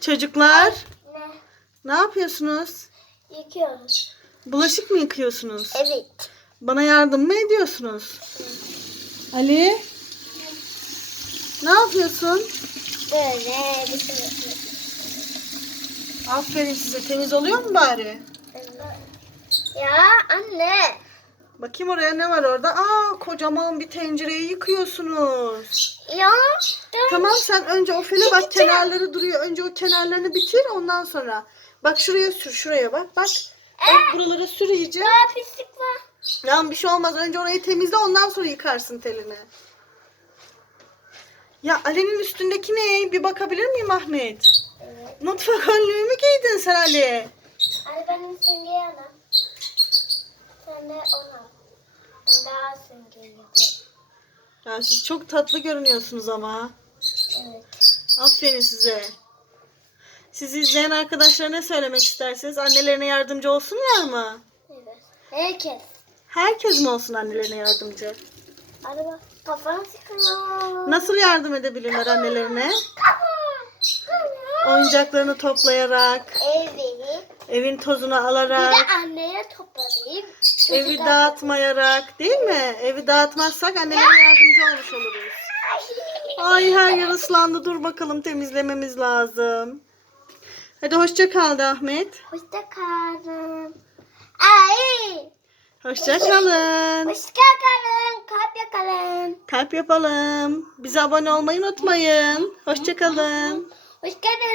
Çocuklar Ne? ne yapıyorsunuz? Yıkıyoruz. Bulaşık mı yıkıyorsunuz? Evet. Bana yardım mı ediyorsunuz? Ali? Ne yapıyorsun? Böyle bir şey Aferin size. Temiz oluyor mu bari? Ya anne. Bakayım oraya ne var orada? Aa kocaman bir tencereyi yıkıyorsunuz. Ya. Tamam sen önce o file bak kenarları duruyor. Önce o kenarlarını bitir ondan sonra. Bak şuraya sür şuraya bak. Bak. Bak buralara sür iyice. Daha pislik var. Ya bir şey olmaz. Önce orayı temizle ondan sonra yıkarsın telini. Ya Ali'nin üstündeki ne? Bir bakabilir miyim Ahmet? Evet. Mutfak önlüğü mü giydin sen Ali? Anne benim süngeri ana. Sen de ona. Daha Ya siz çok tatlı görünüyorsunuz ama. Evet. Aferin size. Sizi izleyen arkadaşlara ne söylemek istersiniz? Annelerine yardımcı olsunlar mı? Evet. Herkes. Herkes mi olsun annelerine yardımcı? Araba kafanı sıkıyor. Nasıl yardım edebilirler annelerine? Oyuncaklarını toplayarak, Evi. Evin tozunu Bir alarak, de anneye toplayayım. evi Çocuklar- dağıtmayarak değil mi? Evi dağıtmazsak annelere yardımcı olmuş oluruz. Ay her yer ıslandı. Dur bakalım temizlememiz lazım. Hadi hoşça kal Ahmet. Hoşça kalın. Ay. Hoşça kalın. Hoşça kalın. Kalp yakalın. Kalp yapalım. Bize abone olmayı unutmayın. Hoşça kalın. Hoşça kalın.